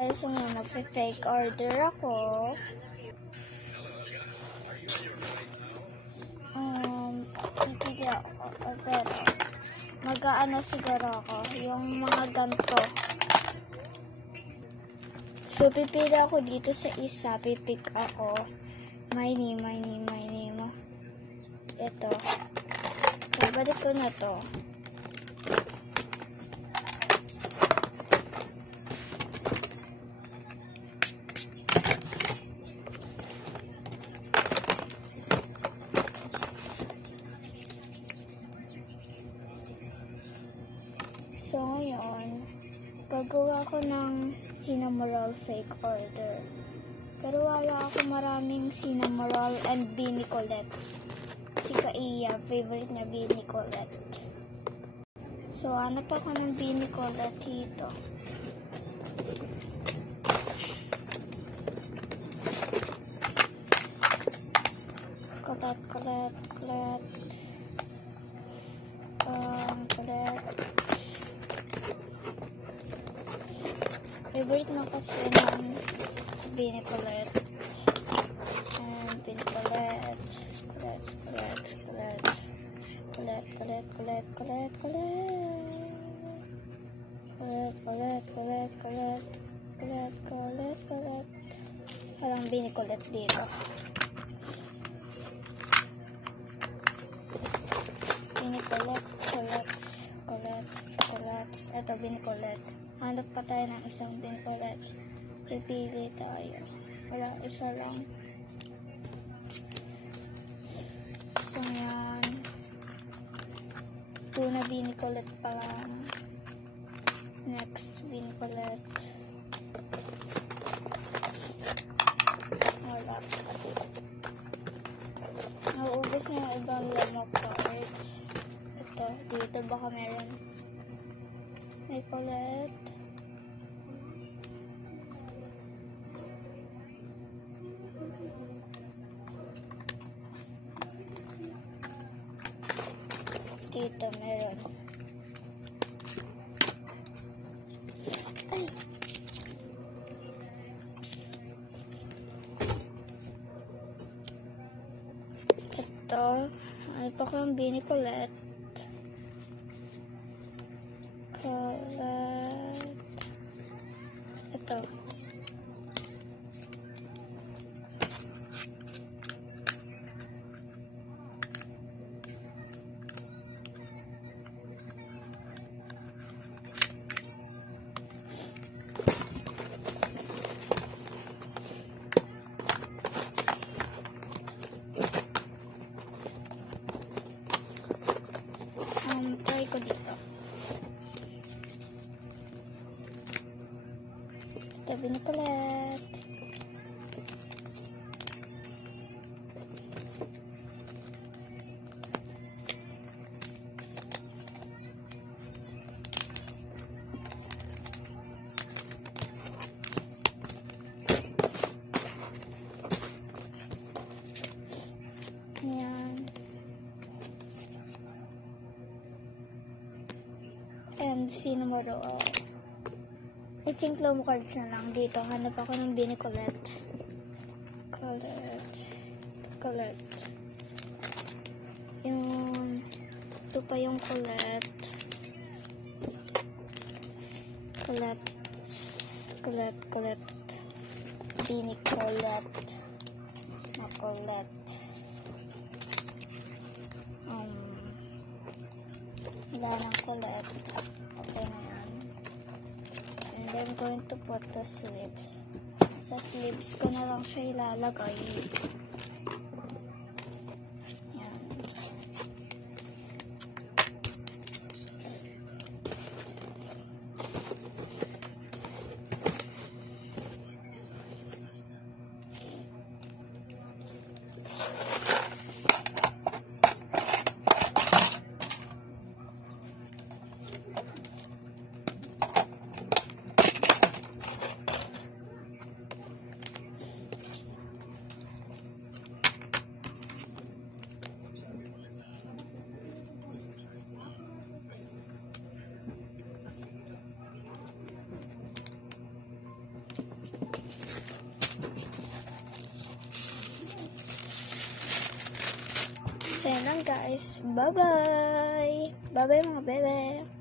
So ngayon, magpe-fake order ako. Pipili ako. Pero, mag-aano siguro ako. Yung mga ganito. So, pipili ako dito sa isa. Pipick ako. My name. Ito. So, balik ko na to. So, ngayon, gagawa ko ng Cinnamoroll fake order. Pero wala ako maraming Cinnamoroll and Beanie Colette. Si Kaiya, favorite niya Beanie Colette. So, hanap ako ng Beanie Colette dito. Colette. Favorite na kasi ng Beanie Colette. And Beanie Colette. Parang Beanie Colette dito. Beanie Colette. Ito, Beanie Colette. Hanap pa tayo ng isang Beanie Colette. Pipili tayo. Wala, isa lang. So, yan. Una Beanie Colette pa lang. Next, Beanie Colette. Wala. Nauubos na yung ibang lamok cards. Ito, dito baka meron. May Colette. Dito meron. Ay! Ito. Ano pa kang Beanie Colette? Ito. Try ko dito. Ito, Beanie Colette. Ayan. And Cinnamoroll. I think low cards na lang dito. Hanap ako ng Beanie Colette. Colette. Yung ito pa yung Colette. Beanie Colette. Wala ng Colette. Okay na yan. And then going to put the sleeves. Sa sleeves ko na lang siya ilalagay. Yan. So, yun lang guys. Bye-bye! Bye-bye mga bebe!